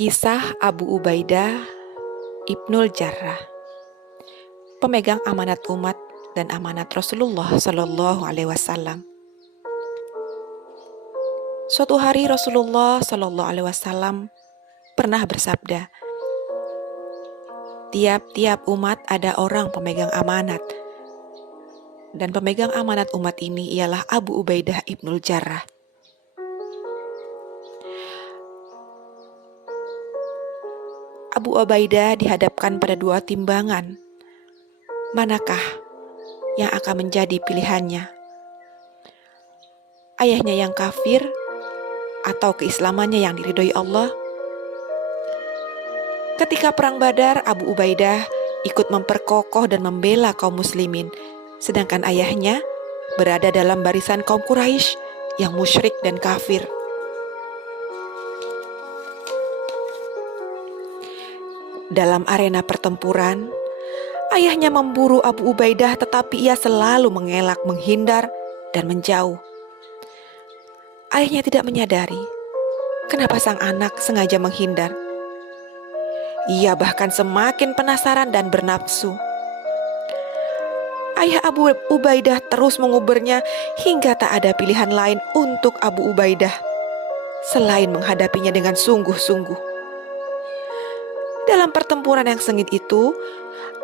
Kisah Abu Ubaidah Ibnul Jarrah, pemegang amanat umat dan amanat Rasulullah Shallallahu Alaihi Wasallam. Suatu hari Rasulullah Shallallahu Alaihi Wasallam pernah bersabda, tiap-tiap umat ada orang pemegang amanat, dan pemegang amanat umat ini ialah Abu Ubaidah Ibnul Jarrah. Abu Ubaidah dihadapkan pada dua timbangan. Manakah yang akan menjadi pilihannya? Ayahnya yang kafir atau keislamannya yang diridhoi Allah? Ketika perang Badar, Abu Ubaidah ikut memperkokoh dan membela kaum muslimin, sedangkan ayahnya berada dalam barisan kaum Quraisy yang musyrik dan kafir. Dalam arena pertempuran, ayahnya memburu Abu Ubaidah, tetapi ia selalu mengelak, menghindar, dan menjauh. Ayahnya tidak menyadari kenapa sang anak sengaja menghindar. Ia bahkan semakin penasaran dan bernafsu. Ayah Abu Ubaidah terus mengubernya hingga tak ada pilihan lain untuk Abu Ubaidah selain menghadapinya dengan sungguh-sungguh. Dalam pertempuran yang sengit itu,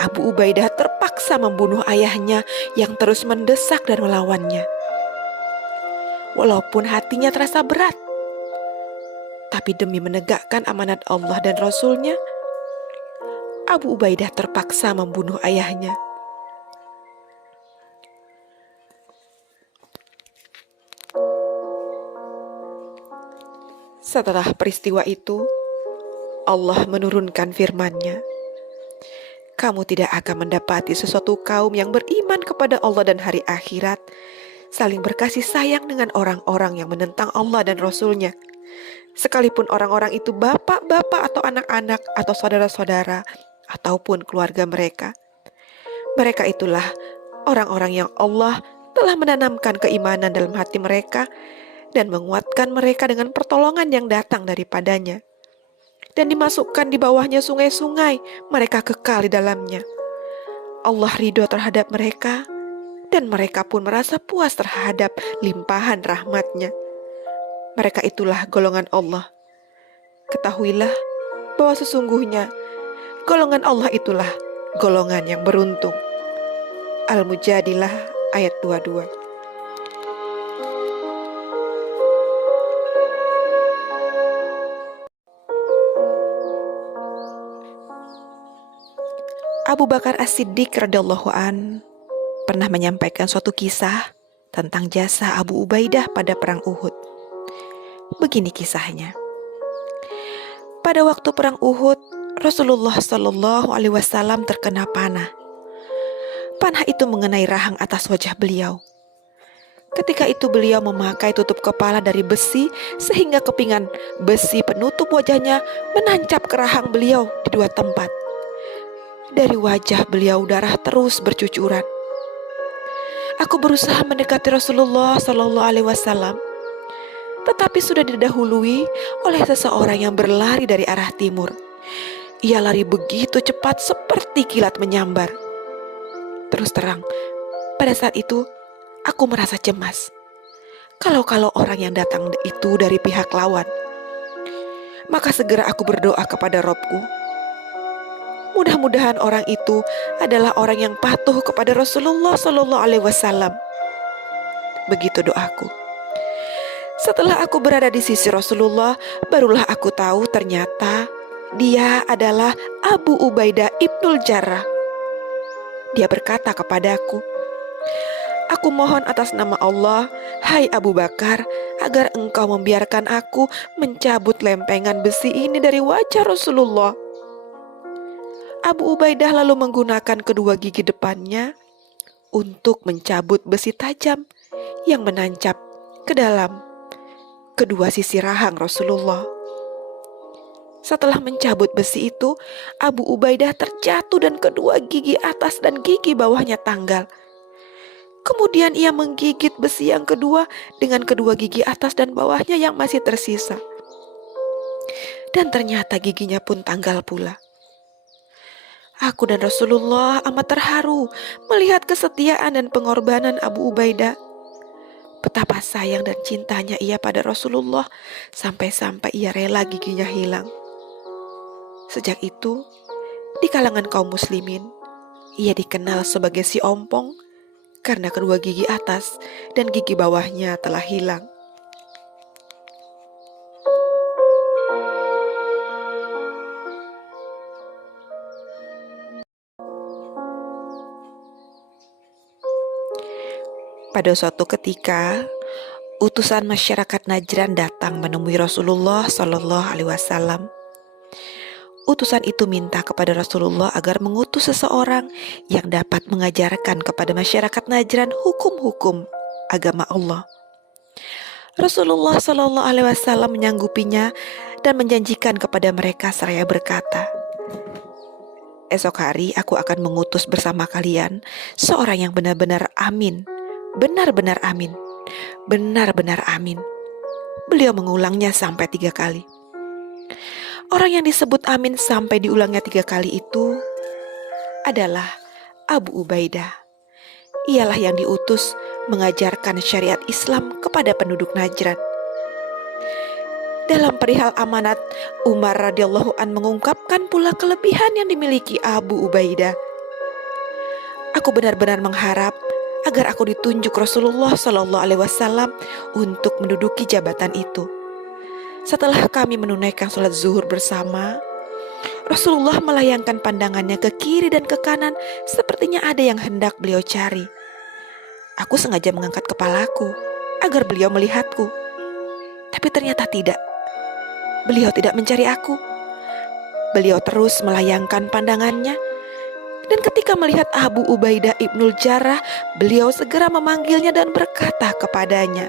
Abu Ubaidah terpaksa membunuh ayahnya yang terus mendesak dan melawannya. Walaupun hatinya terasa berat, tapi demi menegakkan amanat Allah dan Rasul-Nya, Abu Ubaidah terpaksa membunuh ayahnya. Setelah peristiwa itu, Allah menurunkan firman-Nya, kamu tidak akan mendapati sesuatu kaum yang beriman kepada Allah dan hari akhirat, saling berkasih sayang dengan orang-orang yang menentang Allah dan Rasul-Nya, sekalipun orang-orang itu bapak-bapak atau anak-anak atau saudara-saudara ataupun keluarga mereka. Mereka itulah orang-orang yang Allah telah menanamkan keimanan dalam hati mereka dan menguatkan mereka dengan pertolongan yang datang daripadanya. Dan dimasukkan di bawahnya sungai-sungai, mereka kekal di dalamnya. Allah ridho terhadap mereka, dan mereka pun merasa puas terhadap limpahan rahmat-Nya. Mereka itulah golongan Allah. Ketahuilah bahwa sesungguhnya golongan Allah itulah golongan yang beruntung. Al-Mujadilah ayat 22. Abu Bakar As-Siddiq radhiyallahu an pernah menyampaikan suatu kisah tentang jasa Abu Ubaidah pada perang Uhud. Begini kisahnya. Pada waktu perang Uhud, Rasulullah Shallallahu Alaihi Wasallam terkena panah. Panah itu mengenai rahang atas wajah beliau. Ketika itu beliau memakai tutup kepala dari besi sehingga kepingan besi penutup wajahnya menancap ke rahang beliau di dua tempat. Dari wajah beliau darah terus bercucuran. Aku berusaha mendekati Rasulullah Shallallahu Alaihi Wasallam, tetapi sudah didahului oleh seseorang yang berlari dari arah timur. Ia lari begitu cepat seperti kilat menyambar. Terus terang, pada saat itu aku merasa cemas. Kalau orang yang datang itu dari pihak lawan, maka segera aku berdoa kepada Robku. Mudah-mudahan orang itu adalah orang yang patuh kepada Rasulullah Shallallahu Alaihi Wasallam. Begitu doaku. Setelah aku berada di sisi Rasulullah, barulah aku tahu ternyata dia adalah Abu Ubaidah Ibnul Jarrah. Dia berkata kepadaku, aku mohon atas nama Allah, hai Abu Bakar, agar engkau membiarkan aku mencabut lempengan besi ini dari wajah Rasulullah. Abu Ubaidah lalu menggunakan kedua gigi depannya untuk mencabut besi tajam yang menancap ke dalam kedua sisi rahang Rasulullah. Setelah mencabut besi itu, Abu Ubaidah terjatuh dan kedua gigi atas dan gigi bawahnya tanggal. Kemudian ia menggigit besi yang kedua dengan kedua gigi atas dan bawahnya yang masih tersisa. dan ternyata giginya pun tanggal pula. Aku dan Rasulullah amat terharu melihat kesetiaan dan pengorbanan Abu Ubaidah. Betapa sayang dan cintanya ia pada Rasulullah sampai-sampai ia rela giginya hilang. Sejak itu, di kalangan kaum muslimin, ia dikenal sebagai si ompong karena kedua gigi atas dan gigi bawahnya telah hilang. Pada suatu ketika, utusan masyarakat Najran datang menemui Rasulullah Shallallahu Alaihi Wasallam. Utusan itu minta kepada Rasulullah agar mengutus seseorang yang dapat mengajarkan kepada masyarakat Najran hukum-hukum agama Allah. Rasulullah Shallallahu Alaihi Wasallam menyanggupinya dan menjanjikan kepada mereka seraya berkata, "Esok hari aku akan mengutus bersama kalian seorang yang benar-benar amin, benar-benar amin, benar-benar amin." Beliau mengulangnya sampai 3 kali. Orang yang disebut amin sampai diulangnya 3 kali itu adalah Abu Ubaidah. Ialah yang diutus mengajarkan syariat Islam kepada penduduk Najran. Dalam perihal amanat, Umar radhiyallahu an mengungkapkan pula kelebihan yang dimiliki Abu Ubaidah. Aku benar-benar mengharap agar aku ditunjuk Rasulullah Shallallahu Alaihi Wasallam untuk menduduki jabatan itu. Setelah kami menunaikan sholat zuhur bersama, Rasulullah melayangkan pandangannya ke kiri dan ke kanan, sepertinya ada yang hendak beliau cari. Aku sengaja mengangkat kepalaku agar beliau melihatku, tapi ternyata tidak. Beliau tidak mencari aku. Beliau terus melayangkan pandangannya, dan ketika melihat Abu Ubaidah ibnul Jarrah, beliau segera memanggilnya dan berkata kepadanya,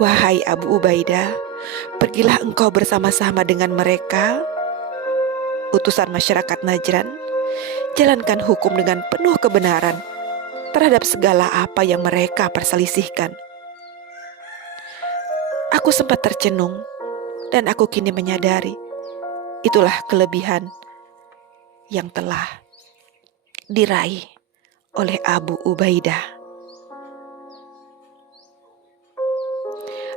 "Wahai Abu Ubaidah, pergilah engkau bersama-sama dengan mereka, utusan masyarakat Najran, jalankan hukum dengan penuh kebenaran terhadap segala apa yang mereka perselisihkan." Aku sempat tercenung dan aku kini menyadari itulah kelebihan yang telah diraih oleh Abu Ubaidah.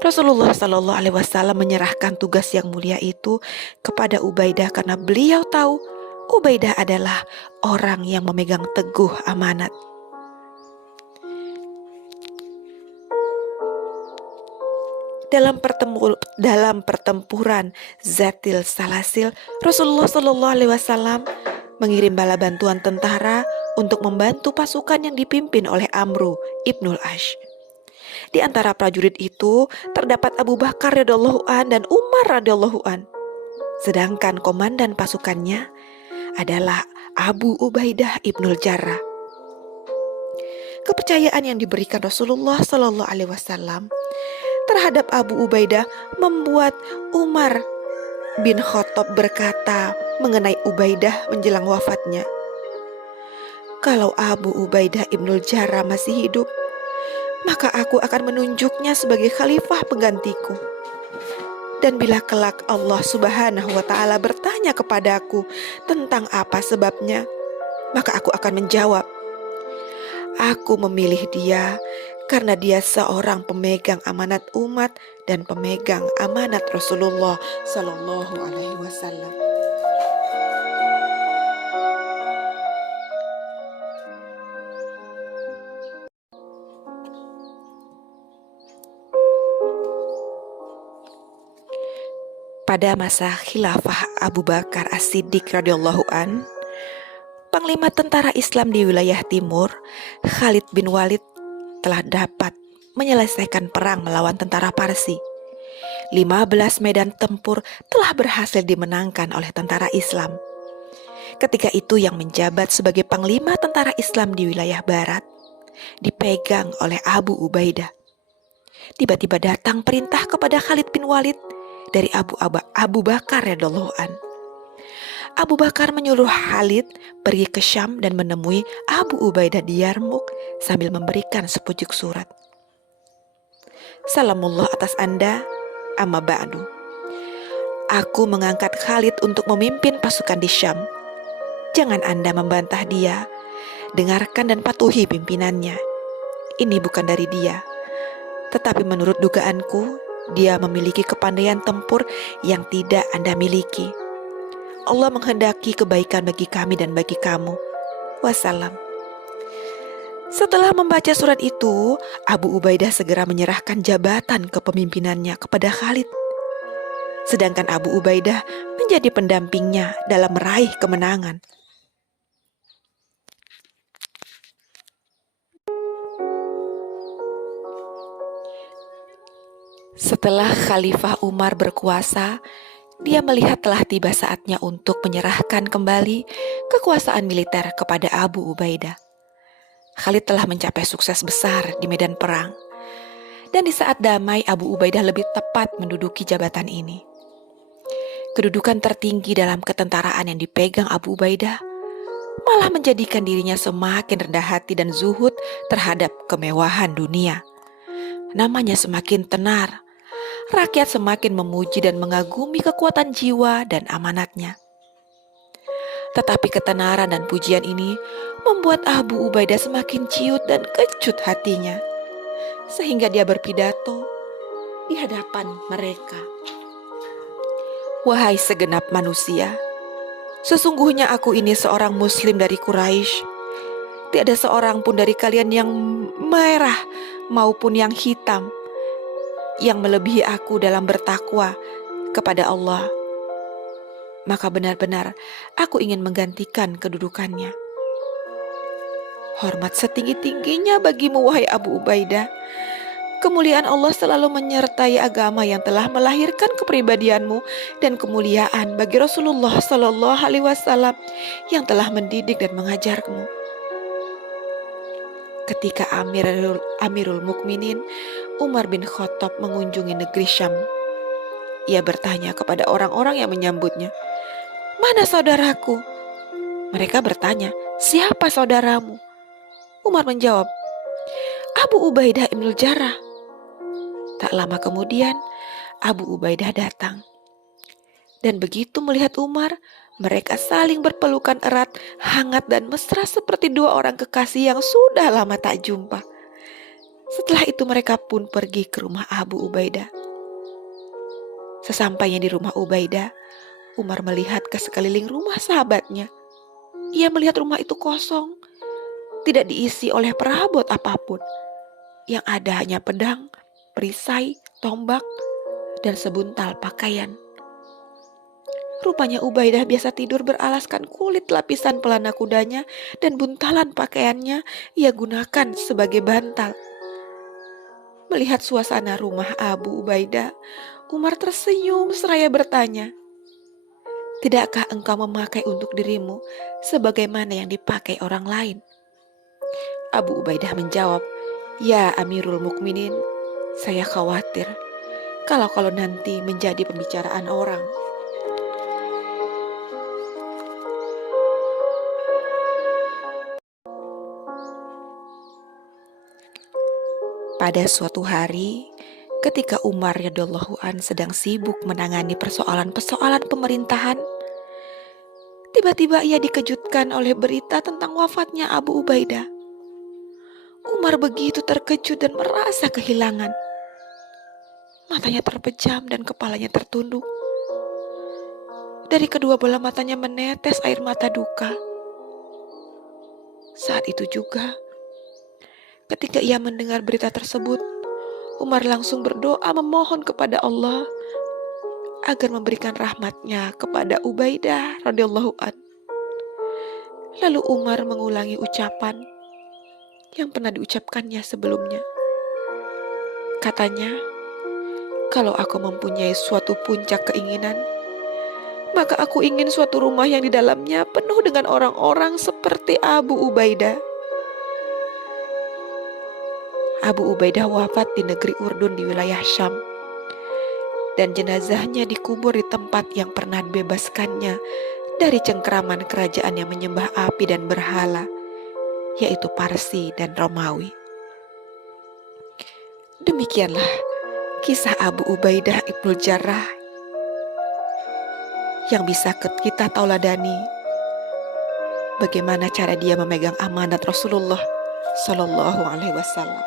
Rasulullah Shallallahu Alaihi Wasallam menyerahkan tugas yang mulia itu kepada Ubaidah karena beliau tahu Ubaidah adalah orang yang memegang teguh amanat. Dalam pertempuran Zatil Salasil, Rasulullah Shallallahu Alaihi Wasallam mengirim bala bantuan tentara untuk membantu pasukan yang dipimpin oleh Amru ibnul Ash. Di antara prajurit itu terdapat Abu Bakar radhiyallahu an dan Umar radhiyallahu an. Sedangkan komandan pasukannya adalah Abu Ubaidah ibnul Jarrah. Kepercayaan yang diberikan Rasulullah Shallallahu Alaihi Wasallam terhadap Abu Ubaidah membuat Umar bin Khattab berkata mengenai Ubaidah menjelang wafatnya, "Kalau Abu Ubaidah ibnul Jarrah masih hidup, maka aku akan menunjuknya sebagai khalifah penggantiku. Dan bila kelak Allah Subhanahu wa Ta'ala bertanya kepadaku tentang apa sebabnya, maka aku akan menjawab, aku memilih dia karena dia seorang pemegang amanat umat dan pemegang amanat Rasulullah Sallallahu Alaihi Wasallam." Pada masa khilafah Abu Bakar As-Siddiq radhiyallahu an, Panglima tentara Islam di wilayah timur, Khalid bin Walid, telah dapat menyelesaikan perang melawan tentara Parsi. 15 medan tempur telah berhasil dimenangkan oleh tentara Islam. Ketika itu yang menjabat sebagai Panglima tentara Islam di wilayah barat dipegang oleh Abu Ubaidah. Tiba-tiba datang perintah kepada Khalid bin Walid dari Abu Bakar radhiyallahu an. Abu Bakar menyuruh Khalid pergi ke Syam dan menemui Abu Ubaidah di Yarmuk sambil memberikan sepucuk surat. "Salamullah atas Anda, amma ba'du. Aku mengangkat Khalid untuk memimpin pasukan di Syam. Jangan Anda membantah dia. Dengarkan dan patuhi pimpinannya. Ini bukan dari dia. Tetapi menurut dugaanku, dia memiliki kepandaian tempur yang tidak Anda miliki. Allah menghendaki kebaikan bagi kami dan bagi kamu. Wassalam. Setelah membaca surat itu, Abu Ubaidah segera menyerahkan jabatan kepemimpinannya kepada Khalid. Sedangkan Abu Ubaidah menjadi pendampingnya dalam meraih kemenangan. Setelah Khalifah Umar berkuasa, dia melihat telah tiba saatnya untuk menyerahkan kembali kekuasaan militer kepada Abu Ubaidah. Khalid telah mencapai sukses besar di medan perang. Dan di saat damai, Abu Ubaidah lebih tepat menduduki jabatan ini. Kedudukan tertinggi dalam ketentaraan yang dipegang Abu Ubaidah malah menjadikan dirinya semakin rendah hati dan zuhud terhadap kemewahan dunia. Namanya semakin tenar. Rakyat semakin memuji dan mengagumi kekuatan jiwa dan amanatnya. Tetapi ketenaran dan pujian ini membuat Abu Ubaidah semakin ciut dan kecut hatinya, sehingga dia berpidato di hadapan mereka. Wahai segenap manusia, sesungguhnya aku ini seorang muslim dari Quraisy. Tiada seorang pun dari kalian yang merah maupun yang hitam yang melebihi aku dalam bertakwa kepada Allah. Maka benar-benar aku ingin menggantikan kedudukannya. Hormat setinggi-tingginya bagimu, wahai Abu Ubaidah. Kemuliaan Allah selalu menyertai agama yang telah melahirkan kepribadianmu, dan kemuliaan bagi Rasulullah Sallallahu Alaihi Wasallam yang telah mendidik dan mengajarmu. Ketika Amirul Mukminin Umar bin Khattab mengunjungi negeri Syam, ia bertanya kepada orang-orang yang menyambutnya, "Mana saudaraku?" Mereka bertanya, "Siapa saudaramu?" Umar menjawab, "Abu Ubaidah ibnul Jarrah." Tak lama kemudian, Abu Ubaidah datang. Dan begitu melihat Umar, mereka saling berpelukan erat, hangat dan mesra seperti dua orang kekasih yang sudah lama tak jumpa. Setelah itu mereka pun pergi ke rumah Abu Ubaidah. Sesampainya di rumah Ubaidah, Umar melihat ke sekeliling rumah sahabatnya. Ia melihat rumah itu kosong, tidak diisi oleh perabot apapun. Yang ada hanya pedang, perisai, tombak, dan sebuntal pakaian. Rupanya Ubaidah biasa tidur beralaskan kulit lapisan pelana kudanya, dan buntalan pakaiannya ia gunakan sebagai bantal. Melihat suasana rumah Abu Ubaidah, Umar tersenyum seraya bertanya, "Tidakkah engkau memakai untuk dirimu sebagaimana yang dipakai orang lain?" Abu Ubaidah menjawab, "Ya Amirul Mukminin, saya khawatir kalau nanti menjadi pembicaraan orang." Pada suatu hari, ketika Umar radhiyallahu an sedang sibuk menangani persoalan-persoalan pemerintahan, tiba-tiba ia dikejutkan oleh berita tentang wafatnya Abu Ubaidah. Umar begitu terkejut dan merasa kehilangan. Matanya terpejam dan kepalanya tertunduk. Dari kedua bola matanya menetes air mata duka. Saat itu juga, ketika ia mendengar berita tersebut, Umar langsung berdoa memohon kepada Allah agar memberikan rahmatnya kepada Ubaidah radhiyallahu an. Lalu Umar mengulangi ucapan yang pernah diucapkannya sebelumnya. Katanya, "Kalau aku mempunyai suatu puncak keinginan, maka aku ingin suatu rumah yang di dalamnya penuh dengan orang-orang seperti Abu Ubaidah." Abu Ubaidah wafat di negeri Urdun di wilayah Syam, dan jenazahnya dikubur di tempat yang pernah dibebaskannya dari cengkeraman kerajaan yang menyembah api dan berhala, yaitu Parsi dan Romawi. Demikianlah kisah Abu Ubaidah ibnul Jarrah yang bisa kita tauladani. Bagaimana cara dia memegang amanat Rasulullah Shallallahu Alaihi Wasallam.